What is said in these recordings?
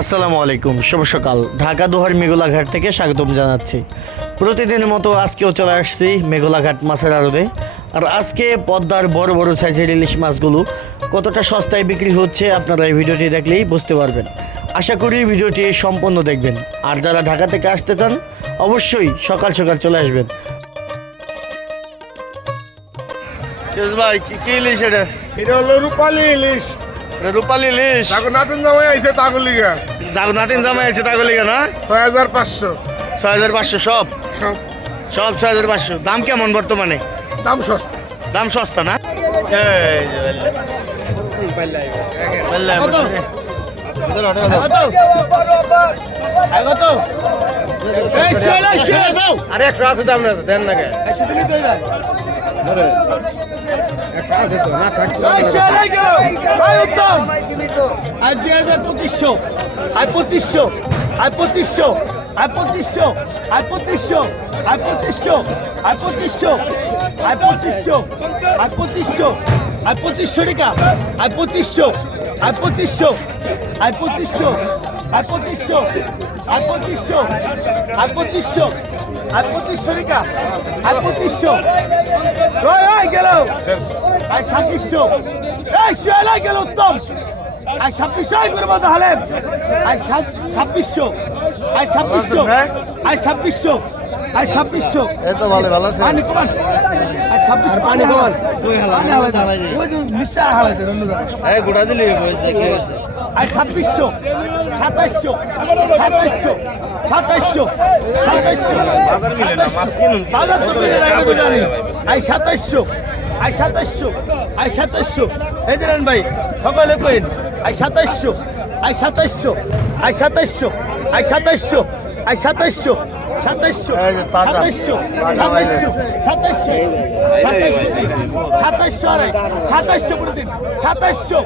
আসসালামু আলাইকুম শুভ সকাল। ঢাকা দোহার মেঘলাঘাট থেকে স্বাগতম জানাচ্ছি। প্রতিদিনের মতো আজকেও চলে আসছি মেঘলাঘাট মাছের আড়তে। আর আজকে পদ্মার বড় বড় সাইজের ইলিশ মাছগুলো কতটা সস্তায় বিক্রি হচ্ছে আপনারা এই ভিডিওটি দেখলেই বুঝতে পারবেন। আশা করি ভিডিওটি সম্পূর্ণ দেখবেন। আর যারা ঢাকা থেকে আসতে চান অবশ্যই সকাল সকাল চলে আসবেন। ভাই কি কি ইলিশ এটা? এটা হলো রূপালী ইলিশ। রূপালি তাকে নাতিন জামাই আইছে তাকে লিগা জাগনাতিন জামাই আছে তাগলিগা না? ছয় হাজার পাঁচশো। ছয় হাজার পাঁচশো সব? সব। সব ছয় হাজার পাঁচশো। দাম কেমন বর্তমানে? দাম সস্তা। দাম সস্তা না। আরে একশো আছে দাম না দেন না কে। আর দুই হাজার পঁচিশশো আর পঁচিশশো আর পঁচিশশো আর পঁচিশশো আর পঁচিশশো আর পঁচিশশো আর পঁচিশশো আর পঁচিশশো আর পঁচিশশো আর পঁচিশশো টাকা আর পঁচিশশো আর পঁচিশশো আর পঁচিশশো আর পঁচিশশো আর পঁচিশশো আর পঁচিশশো আর পঁচিশশো টাকা আর পঁচিশশো গেল আর ছাব্বিশশো। এই শুয়েলা গেল উত্তম। আর ছাব্বিশশো আই করব তাহলে আর সাত- ছাব্বিশশো। আর ছাব্বিশশো। আর ছাব্বিশশো। আর ছাব্বিশশো। এই তো ভালো ভালো আছে পানি কমান। আর ছাব্বিশশো পানি কমান। পানি হালাই দাও ওই যে মিস্টার হালাই দেন অন্য এই গোটা দিলি পয়সা কি হয়েছে আর ছাব্বিশশো। সাতাইশশো। সাতাইশশো। সাতাইশশো। সাতাইশশো। বাজার মিলে না, মাছ কিনুন। বাজার তো মিলে না, আমি জানি। আই সাতাইশশো। আই সাতাইশশো আই সাতাইশশো এই দিলেন ভাই, সকলে কইন আই সাতাইশশো আই সাতাইশশো আই সাতাইশশো আই সাতাইশশো আই সাতাইশশো সাতাইশশো সাতাইশশো সাতাইশশো সাতাইশশো সাতাইশশো সাতাইশশো আড়াই সাতাইশশো প্রতিদিন সাতাইশশো।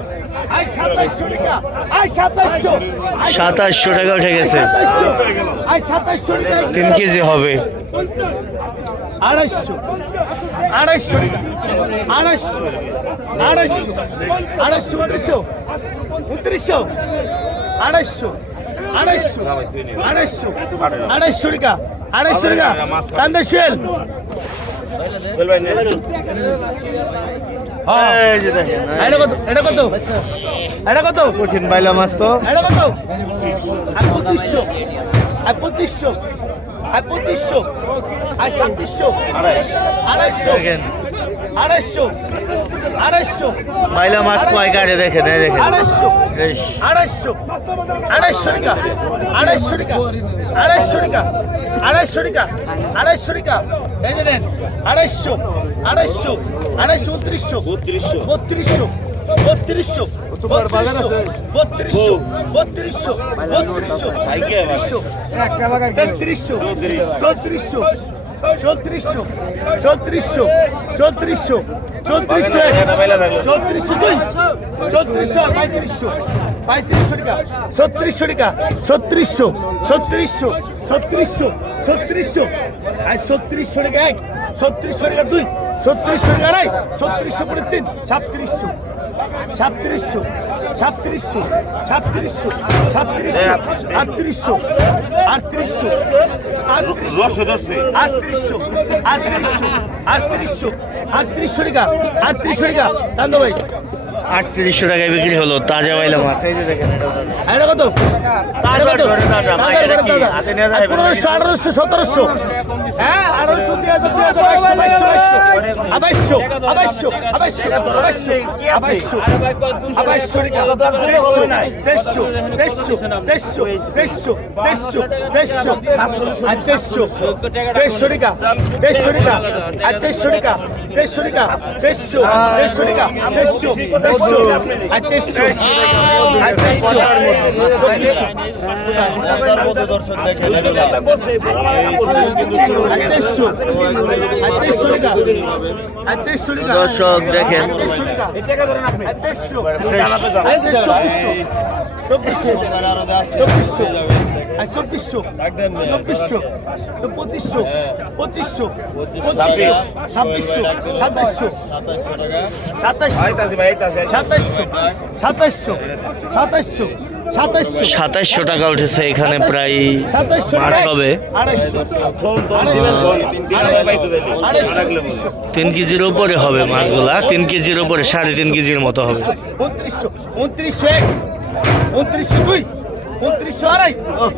আই সাতাইশশো টাকা আই সাতাইশশো। আই সাতাশশো টাকা উঠে গেছে। সাতাইশশো আই সাতাইশশো টাকা। তিন কেজি হবে। আড়াইশো আড়াইশো আড়াইশো আড়াইশো আড়াইশো উনত্রিশশো উনত্রিশশো আড়াইশো আড়াইশো আড়াইশো আড়াইশো টাকা আড়াইশো টাকা। কান্দে শুয়েল। এটা কত এটা কত? কঠিন বাইলা মাছ তো। এটা কত? আর পঁচিশশো আর পঁচিশশো আর পঁচিশশো আর ছাব্বিশশো আড়াইশো। দেখেন। আড়াইশো। আড়াইশো। বাইলা মাছ কয় কাটে দেখেন এই দেখেন আড়াইশো। আড়াইশো। আড়াইশো টাকা। আড়াইশো টাকা। আড়াইশো টাকা। আড়াইশো টাকা। আড়াইশো টাকা। এই যে নেন আড়াইশো। আড়াইশো। আড়াইশো উনত্রিশশো বত্রিশশো। বত্রিশশো। বত্রিশশো। বত্রিশশো। বত্রিশশো। বত্রিশশো। বত্রিশশো তেত্রিশশো। চৌত্রিশশো। চৌত্রিশশো চৌত্রিশশো চৌত্রিশশো চৌত্রিশশো চৌত্রিশশো দুই, চৌত্রিশশো আর পঁয়ত্রিশশো। পঁয়ত্রিশশো টাকা, ছত্রিশশো টাকা, ছত্রিশশো ছত্রিশশো ছত্রিশশো ছত্রিশশো। আর ছত্রিশশো টাকা এক, ছত্রিশশো টাকা দুই, ছত্রিশশো টাকা আড়াই, ছত্রিশশো পরে তিন সাতত্রিশশো সাতত্রিশশো। সাতত্রিশশো সাতত্রিশশো সাতত্রিশশো আটত্রিশশো আটত্রিশশো আটত্রিশশো আটত্রিশশো আটত্রিশশো আটত্রিশশো আটত্রিশশো টাকা আটত্রিশশো টাকা। কান্দ ভাই আটত্রিশশো টাকায় বিক্রি হলো তাজা বাইলা মাছ। এই যে দেখেন এটা কত আঠারোশো সতেরোশো। হ্যাঁ আঠারোশো দুই হাজার দুই হাজার বাইশশো। বাইশশো বাইশশো আবাইশশো আবাইশশো টাকা দেড়শো দেড়শো দেড়শো দেড়শো দেড়শো দেড়শো দেড়শো আর দেড়শো দেড়শো টাকা দেড়শো টাকা আর দেড়শো টাকা দেড়শো টাকা দেড়শো দেড়শো টাকা দেড়শো দর্শক দেখেন দর্শক দেখেন চব্বিশশো চব্বিশশো চব্বিশশো চব্বিশশো চব্বিশশো তো পঁচিশশো পঁচিশশো পঁচিশশো ছাব্বিশশো সাতাইশশো সাতাইশশো সাতাইশশো সাতাইশশো টাকা উঠেছে এখানে প্রায় মাস হবে। তিন কেজির উপরে হবে মাছগুলা। তিন কেজির উপরে সাড়ে তিন কেজির মতো হবে। উনত্রিশশো উনত্রিশশো এক উনত্রিশশো দুই। উনত্রিশশো আড়াই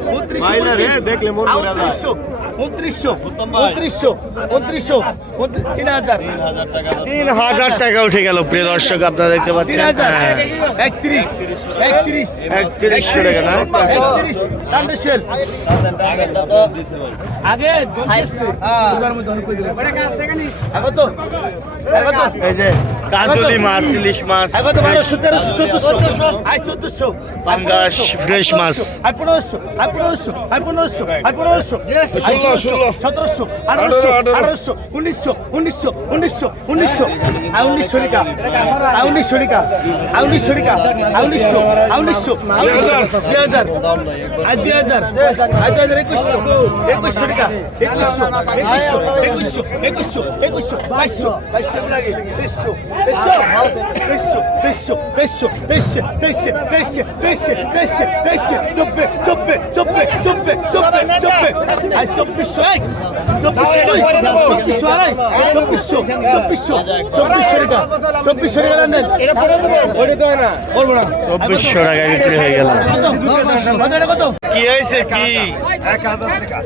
উনত্রিশশো দেখলে উনত্রিশশো উনত্রিশশো উনত্রিশশো উনত্রিশশো তিন হাজার। তিন হাজার টাকা উঠে গেল প্রিয় দর্শক আপনারা দেখতে পাচ্ছেন। হ্যাঁ। একত্রিশ একত্রিশ। একত্রিশশো টাকা না? একত্রিশ তান্দেশেল আগে তো এই যে কাজলি মাছ ইলিশ মাছ। বারোশো তেরোশো চোদ্দশো। আই চোদ্দশো। পাঙ্গাস, fresh মাছ। পনেরোশো। পনেরোশো। পনেরোশো। পনেরোশো। সতেরোশো আঠারোশো আঠারোশো উনিশশো উনিশশো উনিশশো উনিশশো আই উনিশশো টাকা আই উনিশশো টাকা আই উনিশশো টাকা আই উনিশশো আই উনিশশো আই উনিশশো দুই হাজার আই দুই হাজার আই দুই হাজার একুশশো একুশশো টাকা একুশশো একুশশো একুশশো একুশশো একুশশো বাইশশো বাইশশো লাগে তেইশশো তেইশশো তেইশশো তেইশশো তেইশশো তেইশশো তেইশশো তেইশশো তেইশশো তেইশশো চব্বে চব্বে চব্বে চব্বে চব্বে চব্বে আই চব্বিশশো বিশ্ব চব্বিশশো আড়াই চব্বিশশো চব্বিশশো চব্বিশশো টাকা চব্বিশশো টাকা নেন চব্বিশশো টাকা বিক্রি হয়ে গেল কত কি হয়েছে কি এক হাজার টাকা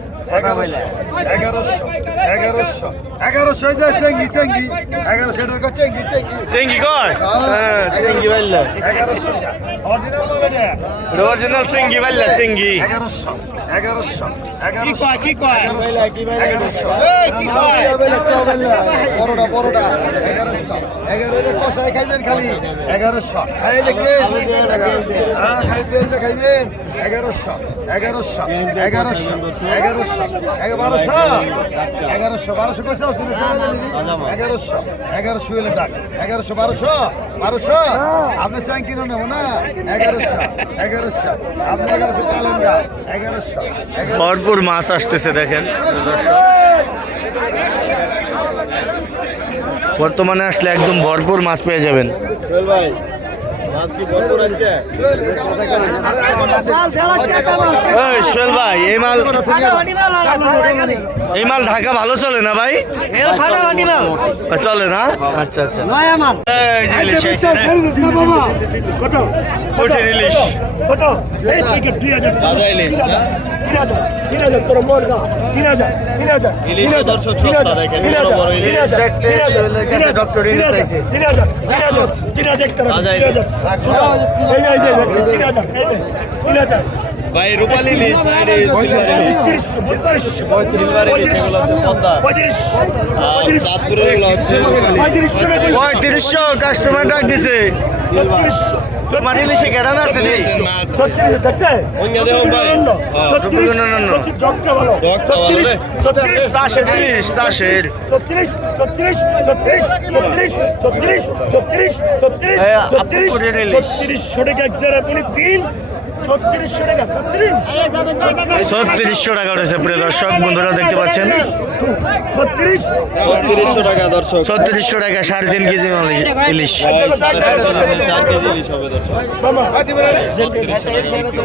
এগারোশো এগারোশো এগারোশো চেঙ্গি চেঙ্গি এগারোশো টাকা চেঙ্গি হ্যাঁ এগারোশো হ্যাঁ বারোশো আপনি স্যাং কিনো নেব না এগারোশো ভরপুর মাছ আসতেছে দেখেন। বর্তমানে আসলে একদম ভরপুর মাছ পেয়ে যাবেন। এই সোহেল ভাই এই মাল এই মাল ঢাকা ভালো চলে না ভাই? চলে না? আচ্ছা আচ্ছা ইলিশ কত? দুই হাজার ইলিশ না? তিন হাজার তিন হাজার তোর মোর গা তিন হাজার তিন হাজার তিন হাজার। তিন হাজার তিন হাজার তিন হাজার, ডক্টর তিন হাজার। তিন হাজার তিন হাজার তিন হাজার তিন হাজার এই যে, তিন হাজার এই যে, তিন হাজার ভাই রূপালী ইলিশ না এটা সিলভার পঁয়ত্রিশশো, সিলভার ইলিশ এগুলো হচ্ছে পদ্মা আর চাঁদপুরের এগুলো হচ্ছে? পঁয়ত্রিশশো কাস্টমার ডাক দিছে ছড়ে এক দ্বারা আপনি তিন ছত্রিশশো টাকা টাকা প্রিয় দর্শক বন্ধুরা দেখতে পাচ্ছেন? ছত্রিশ। ছত্রিশশো টাকা দর্শক। ছত্রিশশো টাকা সাড়ে তিন কেজি ইলিশ।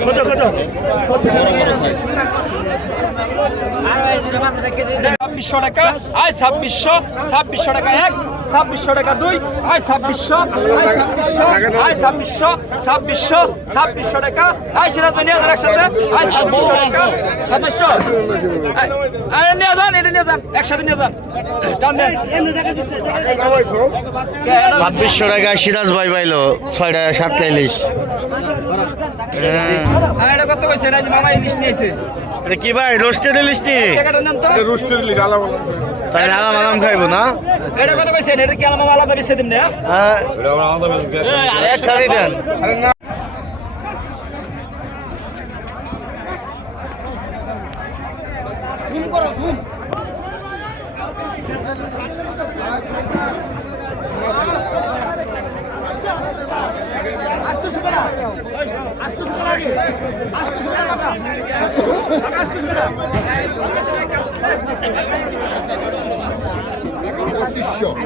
কত কত ছাব্বিশশো টাকা আয় ছাব্বিশশো ছাব্বিশশো টাকা এক ছাব্বিশশো টাকা দুই আয় ছাব্বিশশো আয় ছাব্বিশশো আয় ছাব্বিশশো ছাব্বিশশো ছাব্বিশশো টাকা। আয় সিরাজ ভাই নিয়ে যান একসাথে। আয় ছাব্বিশশো টাকা। সাতাশশো। আয় নিয়ে যান এটা নিয়ে যান একসাথে নিয়ে যান। টান দেন। ছাব্বিশশো টাকা সিরাজ ভাই পাইলো ছয়টা সাতটা ইলিশ। আর এটা কত কইছে? মামা ইলিশ নিয়েছে। এটা কি ভাই রোস্টেড লিস্টি টাকাটার নাম তো? রোস্টেড লিস্ট আলাম তাই আলাম আলাম খাইবো না? এটা কত কইছেন? এটা কি আলাম আলাদা বেচে দিম না হ্যাঁ এটা আলাদা বেচে এক খালি দেন। আরে না। ঘুম করো ঘুম।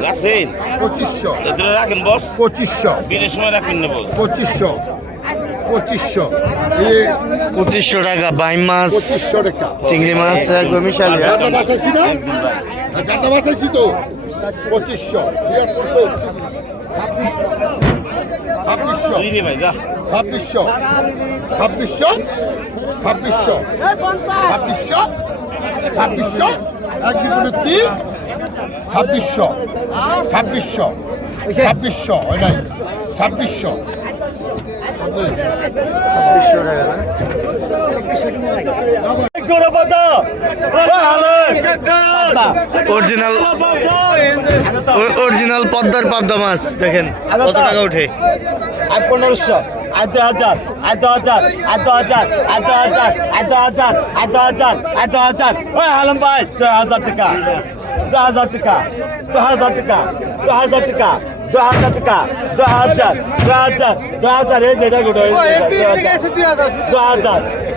রাখছেন? পঁচিশশো। রাখেন বস? পঁচিশশো। বিলের সময় রাখবেন না বস। পঁচিশশো। পঁচিশশো। টাকা বাই মাছ চিংড়ি মাছ একদমই তো? পঁচিশশো। ছাব্বিশশো। ছাব্বিশশো। ছাব্বিশশো? ছাব্বিশশো। ছাব্বিশশো? এক ছাব্বিশশো ছাব্বিশশো ছাব্বিশশো হয় নাই ছাব্বিশশো। অরিজিনাল অরিজিনাল পদ্মার পাবদা মাছ দেখেন কত টাকা উঠে আর পনেরোশো আট হাজার আট হাজার আট হাজার আট হাজার আট হাজার আট হাজার আট হাজার। ওই হালাম ভাই হাজার টাকা। दो हज़ार टका दो हज़ार टका दो हज़ार टका दो हज़ार टका दो हज़ार दो हज़ार दो हज़ार हे जेटा दो हज़ार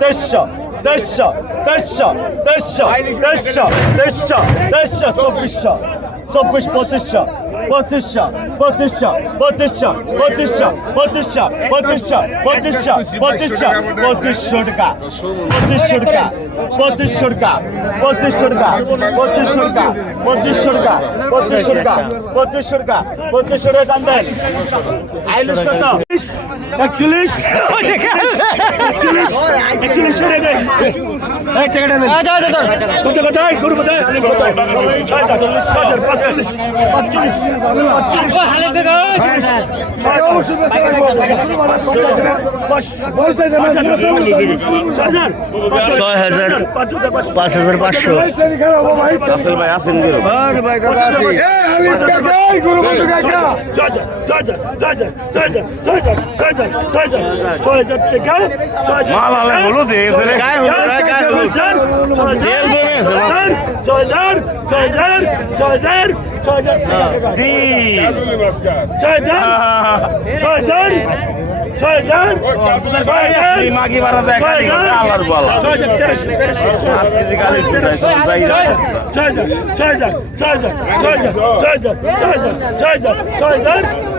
দেড়শো দেড়শো দেড়শো দেড়শো দেড়শো দেড়শো দেড়শো চব্বিশশো চব্বিশ পঁচিশশো। পঁচিশশো পঁচিশশো পঁচিশশো পঁচিশশো পঁচিশশো পঁচিশশো পঁচিশশো পঁচিশশো পঁচিশশো টাকা পঁচিশশো টাকা পঁচিশশো টাকা পঁচিশশো টাকা পঁচিশশো টাকা পঁচিশশো টাকা পঁচিশশো টাকা পঁচিশশো টাকা পঁচিশশো টাকা দাম দেন। আইলিশ কত? একচল্লিশ। একচল্লিশ। একচল্লিশ। টাকা ছয় হাজার পাঁচ হাজার পাঁচশো ভাই আসেন ভাই কাকা আছি মাল আলে হলুদ গায়ে হলুদ গায়ে হলুদ জেল বের হয়েছে মাছ। এই মাগি বাড়া দেখা আল্লাহর বলা পাঁচ কেজি